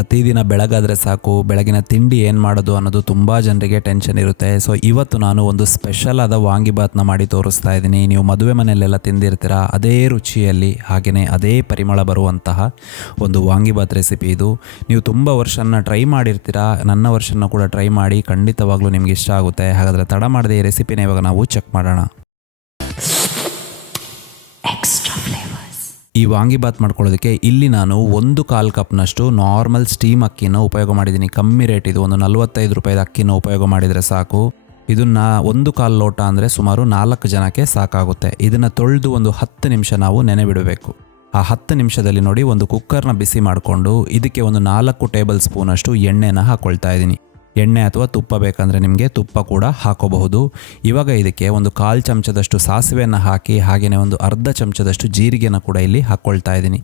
ಪ್ರತಿದಿನ ಬೆಳಗಾದರೆ ಸಾಕು, ಬೆಳಗಿನ ತಿಂಡಿ ಏನು ಮಾಡೋದು ಅನ್ನೋದು ತುಂಬ ಜನರಿಗೆ ಟೆನ್ಷನ್ ಇರುತ್ತೆ. ಸೊ ಇವತ್ತು ನಾನು ಒಂದು ಸ್ಪೆಷಲ್ ಆದ ವಾಂಗಿಬಾತ್ನ ಮಾಡಿ ತೋರಿಸ್ತಾ ಇದ್ದೀನಿ. ನೀವು ಮದುವೆ ಮನೆಯಲ್ಲೆಲ್ಲ ತಿಂದಿರ್ತೀರ, ಅದೇ ರುಚಿಯಲ್ಲಿ ಹಾಗೆಯೇ ಅದೇ ಪರಿಮಳ ಬರುವಂತಹ ಒಂದು ವಾಂಗಿಬಾತ್ ರೆಸಿಪಿ ಇದು. ನೀವು ತುಂಬ ವರ್ಷನ ಟ್ರೈ ಮಾಡಿರ್ತೀರ, ನನ್ನ ವರ್ಷನ ಕೂಡ ಟ್ರೈ ಮಾಡಿ, ಖಂಡಿತವಾಗ್ಲೂ ನಿಮ್ಗೆ ಇಷ್ಟ ಆಗುತ್ತೆ. ಹಾಗಾದರೆ ತಡ ಮಾಡದೆ ಈ ರೆಸಿಪಿನ ಇವಾಗ ನಾವು ಚೆಕ್ ಮಾಡೋಣ. ಈ ವಾಂಗಿಬಾತ್ ಮಾಡ್ಕೊಳ್ಳೋದಕ್ಕೆ ಇಲ್ಲಿ ನಾನು 1/4 ಕಪ್ನಷ್ಟು ನಾರ್ಮಲ್ ಸ್ಟೀಮ್ ಅಕ್ಕಿನ ಉಪಯೋಗ ಮಾಡಿದ್ದೀನಿ. ಕಮ್ಮಿ ರೇಟ್ ಇದು, ಒಂದು 45 ರೂಪಾಯಿದ ಅಕ್ಕಿನ ಉಪಯೋಗ ಮಾಡಿದರೆ ಸಾಕು. ಇದನ್ನು 1/4 ಲೋಟ ಅಂದರೆ ಸುಮಾರು 4 ಜನಕ್ಕೆ ಸಾಕಾಗುತ್ತೆ. ಇದನ್ನು ತೊಳೆದು ಒಂದು 10 ನಿಮಿಷ ನಾವು ನೆನೆ ಬಿಡಬೇಕು. ಆ 10 ನಿಮಿಷದಲ್ಲಿ ನೋಡಿ, ಒಂದು ಕುಕ್ಕರ್ನ ಬಿಸಿ ಮಾಡಿಕೊಂಡು ಇದಕ್ಕೆ ಒಂದು 4 ಟೇಬಲ್ ಸ್ಪೂನಷ್ಟು ಎಣ್ಣೆನ ಹಾಕ್ಕೊಳ್ತಾ ಇದ್ದೀನಿ. ಎಣ್ಣೆ ಅಥವಾ ತುಪ್ಪ ಬೇಕಂದರೆ ನಿಮಗೆ ತುಪ್ಪ ಕೂಡ ಹಾಕೋಬಹುದು. ಇವಾಗ ಇದಕ್ಕೆ ಒಂದು 1/4 ಚಮಚದಷ್ಟು ಸಾಸಿವೆಯನ್ನು ಹಾಕಿ, ಹಾಗೆಯೇ ಒಂದು ಅರ್ಧ ಚಮಚದಷ್ಟು ಜೀರಿಗೆನ ಕೂಡ ಇಲ್ಲಿ ಹಾಕ್ಕೊಳ್ತಾ ಇದ್ದೀನಿ.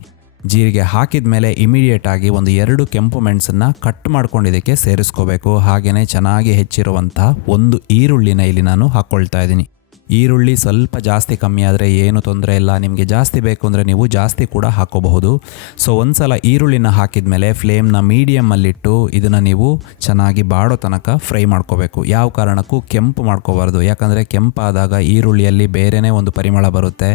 ಜೀರಿಗೆ ಹಾಕಿದ ಮೇಲೆ ಇಮಿಡಿಯೇಟಾಗಿ ಒಂದು 2 ಕೆಂಪು ಮೆಣಸನ್ನು ಕಟ್ ಮಾಡ್ಕೊಂಡು ಇದಕ್ಕೆ ಸೇರಿಸ್ಕೋಬೇಕು. ಹಾಗೆಯೇ ಚೆನ್ನಾಗಿ ಹೆಚ್ಚಿರುವಂಥ ಒಂದು ಈರುಳ್ಳಿನ ಇಲ್ಲಿ ನಾನು ಹಾಕ್ಕೊಳ್ತಾ ಇದ್ದೀನಿ. ಈರುಳ್ಳಿ ಸ್ವಲ್ಪ ಜಾಸ್ತಿ ಕಮ್ಮಿ ಆದರೆ ಏನು ತೊಂದರೆ ಇಲ್ಲ, ನಿಮಗೆ ಜಾಸ್ತಿ ಬೇಕು ಅಂದರೆ ನೀವು ಜಾಸ್ತಿ ಕೂಡ ಹಾಕೋಬಹುದು. ಸೊ ಒಂದು ಸಲ ಈರುಳ್ಳಿನ ಹಾಕಿದ ಮೇಲೆ ಫ್ಲೇಮ್ನ ಮೀಡಿಯಮ್ಮಲ್ಲಿಟ್ಟು ಇದನ್ನು ನೀವು ಚೆನ್ನಾಗಿ ಬಾಡೋ ತನಕ ಫ್ರೈ ಮಾಡ್ಕೋಬೇಕು. ಯಾವ ಕಾರಣಕ್ಕೂ ಕೆಂಪು ಮಾಡ್ಕೋಬಾರ್ದು, ಯಾಕಂದರೆ ಕೆಂಪಾದಾಗ ಈರುಳ್ಳಿಯಲ್ಲಿ ಬೇರೆಯೇ ಒಂದು ಪರಿಮಳ ಬರುತ್ತೆ.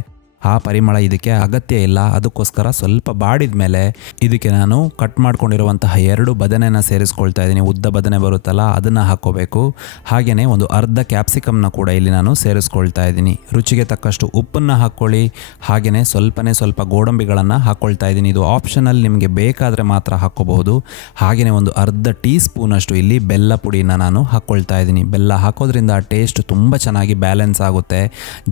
ಆ ಪರಿಮಳ ಇದಕ್ಕೆ ಅಗತ್ಯ ಇಲ್ಲ. ಅದಕ್ಕೋಸ್ಕರ ಸ್ವಲ್ಪ ಬಾಡಿದ ಮೇಲೆ ಇದಕ್ಕೆ ನಾನು ಕಟ್ ಮಾಡ್ಕೊಂಡಿರುವಂತಹ 2 ಬದನೆನ ಸೇರಿಸ್ಕೊಳ್ತಾ ಇದ್ದೀನಿ. ಉದ್ದ ಬದನೆ ಬರುತ್ತಲ್ಲ, ಅದನ್ನು ಹಾಕ್ಕೋಬೇಕು. ಹಾಗೆಯೇ ಒಂದು ಅರ್ಧ ಕ್ಯಾಪ್ಸಿಕಮ್ನ ಕೂಡ ಇಲ್ಲಿ ನಾನು ಸೇರಿಸ್ಕೊಳ್ತಾ ಇದ್ದೀನಿ. ರುಚಿಗೆ ತಕ್ಕಷ್ಟು ಉಪ್ಪನ್ನು ಹಾಕ್ಕೊಳ್ಳಿ. ಹಾಗೆಯೇ ಸ್ವಲ್ಪ ಗೋಡಂಬಿಗಳನ್ನು ಹಾಕ್ಕೊಳ್ತಾ ಇದ್ದೀನಿ. ಇದು ಆಪ್ಷನಲ್, ನಿಮಗೆ ಬೇಕಾದರೆ ಮಾತ್ರ ಹಾಕ್ಕೋಬಹುದು. ಹಾಗೆಯೇ ಒಂದು ಅರ್ಧ ಟೀ ಸ್ಪೂನಷ್ಟು ಇಲ್ಲಿ ಬೆಲ್ಲ ಪುಡಿನ ನಾನು ಹಾಕ್ಕೊಳ್ತಾ ಇದ್ದೀನಿ. ಬೆಲ್ಲ ಹಾಕೋದ್ರಿಂದ ಟೇಸ್ಟ್ ತುಂಬ ಚೆನ್ನಾಗಿ ಬ್ಯಾಲೆನ್ಸ್ ಆಗುತ್ತೆ.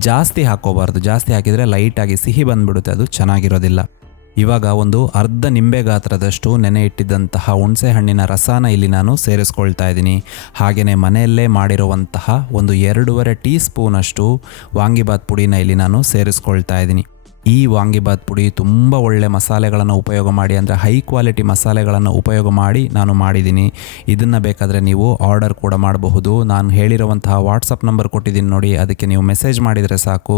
ಜಾಸ್ತಿ ಹಾಕ್ಕೋಬಾರ್ದು, ಜಾಸ್ತಿ ಹಾಕಿದರೆ ಲೈಟಾಗಿ ಸಿಹಿ ಬಂದ್ಬಿಡುತ್ತೆ, ಅದು ಚೆನ್ನಾಗಿರೋದಿಲ್ಲ. ಇವಾಗ ಒಂದು ಅರ್ಧ ನಿಂಬೆ ಗಾತ್ರದಷ್ಟು ನೆನೆ ಇಟ್ಟಿದ್ದಂತಹ ಹುಣಸೆ ಹಣ್ಣಿನ ರಸನ ಇಲ್ಲಿ ನಾನು ಸೇರಿಸ್ಕೊಳ್ತಾ ಇದ್ದೀನಿ. ಹಾಗೆಯೇ ಮನೆಯಲ್ಲೇ ಮಾಡಿರುವಂತಹ ಒಂದು 2.5 ಟೀ ಸ್ಪೂನಷ್ಟು ವಾಂಗಿಬಾತ್ ಪುಡಿನ ಇಲ್ಲಿ ನಾನು ಸೇರಿಸ್ಕೊಳ್ತಾ ಇದ್ದೀನಿ. ಈ ವಾಂಗಿಬಾತ್ ಪುಡಿ ತುಂಬ ಒಳ್ಳೆ ಮಸಾಲೆಗಳನ್ನು ಉಪಯೋಗ ಮಾಡಿ, ಅಂದರೆ ಹೈ ಕ್ವಾಲಿಟಿ ಮಸಾಲೆಗಳನ್ನು ಉಪಯೋಗ ಮಾಡಿ ನಾನು ಮಾಡಿದ್ದೀನಿ. ಇದನ್ನು ಬೇಕಾದರೆ ನೀವು ಆರ್ಡರ್ ಕೂಡ ಮಾಡಬಹುದು. ನಾನು ಹೇಳಿರುವಂತಹ ವಾಟ್ಸಪ್ ನಂಬರ್ ಕೊಟ್ಟಿದ್ದೀನಿ ನೋಡಿ, ಅದಕ್ಕೆ ನೀವು ಮೆಸೇಜ್ ಮಾಡಿದರೆ ಸಾಕು,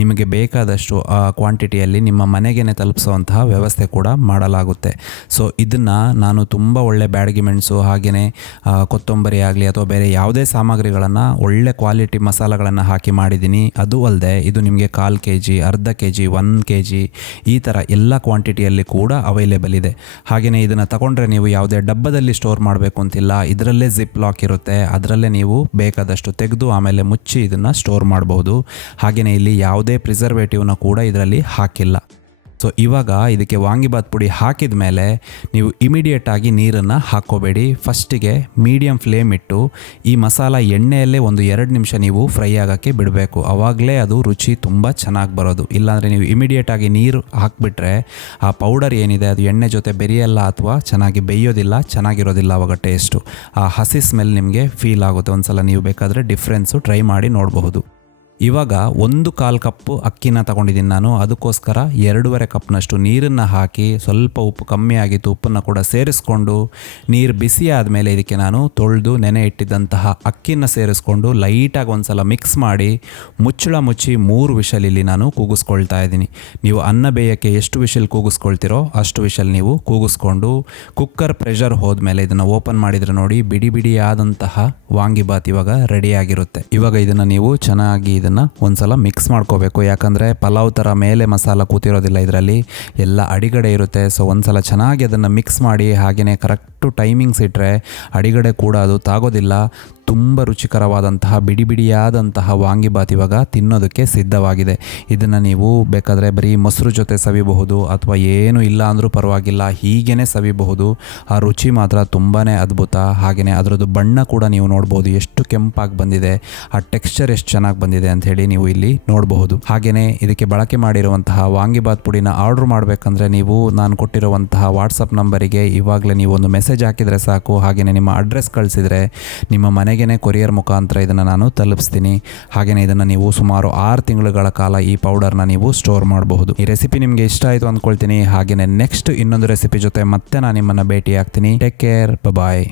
ನಿಮಗೆ ಬೇಕಾದಷ್ಟು ಆ ಕ್ವಾಂಟಿಟಿಯಲ್ಲಿ ನಿಮ್ಮ ಮನೆಗೇ ತಲುಪಿಸುವಂತಹ ವ್ಯವಸ್ಥೆ ಕೂಡ ಮಾಡಲಾಗುತ್ತೆ. ಸೊ ಇದನ್ನು ನಾನು ತುಂಬ ಒಳ್ಳೆ ಬ್ಯಾಡಗಿ ಮೆಣಸು, ಹಾಗೆಯೇ ಕೊತ್ತಂಬರಿ ಆಗಲಿ ಅಥವಾ ಬೇರೆ ಯಾವುದೇ ಸಾಮಗ್ರಿಗಳನ್ನು, ಒಳ್ಳೆ ಕ್ವಾಲಿಟಿ ಮಸಾಲೆಗಳನ್ನು ಹಾಕಿ ಮಾಡಿದ್ದೀನಿ. ಅದು ಅಲ್ಲದೆ ಇದು ನಿಮಗೆ 1/4 kg, ಅರ್ಧ kg, 1 kg ಈ ಥರ ಎಲ್ಲ ಕ್ವಾಂಟಿಟಿಯಲ್ಲಿ ಕೂಡ ಅವೈಲೇಬಲ್ ಇದೆ. ಹಾಗೆಯೇ ಇದನ್ನು ತಗೊಂಡ್ರೆ ನೀವು ಯಾವುದೇ ಡಬ್ಬದಲ್ಲಿ ಸ್ಟೋರ್ ಮಾಡಬೇಕು ಅಂತಿಲ್ಲ. ಇದರಲ್ಲೇ ಜಿಪ್ ಲಾಕ್ ಇರುತ್ತೆ, ಅದರಲ್ಲೇ ನೀವು ಬೇಕಾದಷ್ಟು ತೆಗೆದು ಆಮೇಲೆ ಮುಚ್ಚಿ ಇದನ್ನು ಸ್ಟೋರ್ ಮಾಡಬಹುದು. ಹಾಗೆಯೇ ಇಲ್ಲಿ ಯಾವುದೇ ಪ್ರಿಸರ್ವೇಟಿವ್ನ ಕೂಡ ಇದರಲ್ಲಿ ಹಾಕಿಲ್ಲ. ಸೊ ಇವಾಗ ಇದಕ್ಕೆ ವಾಂಗಿಬಾತ್ ಪುಡಿ ಹಾಕಿದ ಮೇಲೆ ನೀವು ಇಮಿಡಿಯೇಟಾಗಿ ನೀರನ್ನು ಹಾಕ್ಕೋಬೇಡಿ. ಫಸ್ಟಿಗೆ ಮೀಡಿಯಮ್ ಫ್ಲೇಮ್ ಇಟ್ಟು ಈ ಮಸಾಲ ಎಣ್ಣೆಯಲ್ಲೇ ಒಂದು 2 ನಿಮಿಷ ನೀವು ಫ್ರೈ ಆಗೋಕ್ಕೆ ಬಿಡಬೇಕು. ಆವಾಗಲೇ ಅದು ರುಚಿ ತುಂಬ ಚೆನ್ನಾಗಿ ಬರೋದು. ಇಲ್ಲಾಂದರೆ ನೀವು ಇಮಿಡಿಯೇಟಾಗಿ ನೀರು ಹಾಕಿಬಿಟ್ರೆ ಆ ಪೌಡರ್ ಏನಿದೆ ಅದು ಎಣ್ಣೆ ಜೊತೆ ಬೆರೆಯಲ್ಲ ಅಥವಾ ಚೆನ್ನಾಗಿ ಬೇಯೋದಿಲ್ಲ, ಚೆನ್ನಾಗಿರೋದಿಲ್ಲ. ಆವಾಗ ಟೇಸ್ಟು, ಆ ಹಸಿ ಸ್ಮೆಲ್ ನಿಮಗೆ ಫೀಲ್ ಆಗುತ್ತೆ. ಒಂದು ಸಲ ನೀವು ಬೇಕಾದರೆ ಡಿಫ್ರೆನ್ಸು ಟ್ರೈ ಮಾಡಿ ನೋಡಬಹುದು. ಇವಾಗ 1/4 ಕಪ್ಪು ಅಕ್ಕಿನ ತಗೊಂಡಿದ್ದೀನಿ ನಾನು. ಅದಕ್ಕೋಸ್ಕರ 2.5 ಕಪ್ನಷ್ಟು ನೀರನ್ನು ಹಾಕಿ, ಸ್ವಲ್ಪ ಉಪ್ಪು ಕಮ್ಮಿ ಆಗಿತ್ತು, ಉಪ್ಪನ್ನು ಕೂಡ ಸೇರಿಸ್ಕೊಂಡು ನೀರು ಬಿಸಿ ಆದಮೇಲೆ ಇದಕ್ಕೆ ನಾನು ತೊಳೆದು ನೆನೆ ಇಟ್ಟಿದ್ದಂತಹ ಅಕ್ಕಿನ ಸೇರಿಸ್ಕೊಂಡು ಲೈಟಾಗಿ ಒಂದು ಸಲ ಮಿಕ್ಸ್ ಮಾಡಿ ಮುಚ್ಚಳ ಮುಚ್ಚಿ 3 ವಿಷಲ್ ಇಲ್ಲಿ ನಾನು ಕೂಗಿಸ್ಕೊಳ್ತಾ ಇದ್ದೀನಿ. ನೀವು ಅನ್ನ ಬೇಯೋಕ್ಕೆ ಎಷ್ಟು ವಿಷಲ್ ಕೂಗಿಸ್ಕೊಳ್ತೀರೋ ಅಷ್ಟು ವಿಷಲ್ ನೀವು ಕೂಗಿಸ್ಕೊಂಡು ಕುಕ್ಕರ್ ಪ್ರೆಷರ್ ಹೋದ್ಮೇಲೆ ಇದನ್ನು ಓಪನ್ ಮಾಡಿದರೆ ನೋಡಿ, ಬಿಡಿ ಬಿಡಿಯಾದಂತಹ ವಾಂಗಿಬಾತ್ ಇವಾಗ ರೆಡಿಯಾಗಿರುತ್ತೆ. ಇವಾಗ ಇದನ್ನು ನೀವು ಚೆನ್ನಾಗಿ ಇದನ್ನು ಒಂದ್ಸಲ ಮಿಕ್ಸ್ ಮಾಡ್ಕೋಬೇಕು. ಯಾಕಂದರೆ ಪಲಾವ್ ಥರ ಮೇಲೆ ಮಸಾಲ ಕೂತಿರೋದಿಲ್ಲ, ಇದರಲ್ಲಿ ಎಲ್ಲ ಅಡಿಗಡೆ ಇರುತ್ತೆ. ಸೊ ಒಂದ್ಸಲ ಚೆನ್ನಾಗಿ ಅದನ್ನು ಮಿಕ್ಸ್ ಮಾಡಿ, ಹಾಗೆಯೇ ಕರೆಕ್ಟು ಟೈಮಿಂಗ್ಸ್ ಇಟ್ಟರೆ ಅಡಿಗಡೆ ಕೂಡ ಅದು ತಾಗೋದಿಲ್ಲ. ತುಂಬ ರುಚಿಕರವಾದಂತಹ ಬಿಡಿ ಬಿಡಿಯಾದಂತಹ ವಾಂಗಿಬಾತ್ ಇವಾಗ ತಿನ್ನೋದಕ್ಕೆ ಸಿದ್ಧವಾಗಿದೆ. ಇದನ್ನು ನೀವು ಬೇಕಾದರೆ ಬರೀ ಮೊಸರು ಜೊತೆ ಸವಿಬಹುದು, ಅಥವಾ ಏನು ಇಲ್ಲ ಅಂದರೂ ಪರವಾಗಿಲ್ಲ, ಹೀಗೇ ಸವಿಬಹುದು. ಆ ರುಚಿ ಮಾತ್ರ ತುಂಬಾ ಅದ್ಭುತ. ಹಾಗೆಯೇ ಅದರದ್ದು ಬಣ್ಣ ಕೂಡ ನೀವು ನೋಡ್ಬೋದು, ಎಷ್ಟು ಕೆಂಪಾಗಿ ಬಂದಿದೆ, ಆ ಟೆಕ್ಸ್ಚರ್ ಎಷ್ಟು ಚೆನ್ನಾಗಿ ಬಂದಿದೆ ಅಂಥೇಳಿ ನೀವು ಇಲ್ಲಿ ನೋಡಬಹುದು. ಹಾಗೆಯೇ ಇದಕ್ಕೆ ಬಳಕೆ ಮಾಡಿರುವಂತಹ ವಾಂಗಿಬಾತ್ ಪುಡಿನ ಆರ್ಡ್ರ್ ಮಾಡಬೇಕಂದ್ರೆ ನೀವು ನಾನು ಕೊಟ್ಟಿರುವಂತಹ ವಾಟ್ಸಪ್ ನಂಬರಿಗೆ ಇವಾಗಲೇ ನೀವು ಒಂದು ಮೆಸೇಜ್ ಹಾಕಿದರೆ ಸಾಕು. ಹಾಗೆಯೇ ನಿಮ್ಮ ಅಡ್ರೆಸ್ ಕಳಿಸಿದರೆ ನಿಮ್ಮ ಮನೆಗೆ ಕೊರಿಯರ್ ಮುಖಾಂತರ ಇದನ್ನು ನಾನು ತಲುಪಿಸ್ತೀನಿ. ಹಾಗೆಯೇ ಇದನ್ನು ನೀವು ಸುಮಾರು 6 ತಿಂಗಳುಗಳ ಕಾಲ ಈ ಪೌಡರ್ನ ನೀವು ಸ್ಟೋರ್ ಮಾಡಬಹುದು. ಈ ರೆಸಿಪಿ ನಿಮಗೆ ಇಷ್ಟ ಆಯಿತು ಅಂದ್ಕೊಳ್ತೀನಿ. ಹಾಗೆಯೇ ನೆಕ್ಸ್ಟ್ ಇನ್ನೊಂದು ರೆಸಿಪಿ ಜೊತೆ ಮತ್ತೆ ನಾನು ನಿಮ್ಮನ್ನು ಭೇಟಿ ಆಗ್ತೀನಿ. ಟೇಕ್ ಕೇರ್, ಬಾಯ್.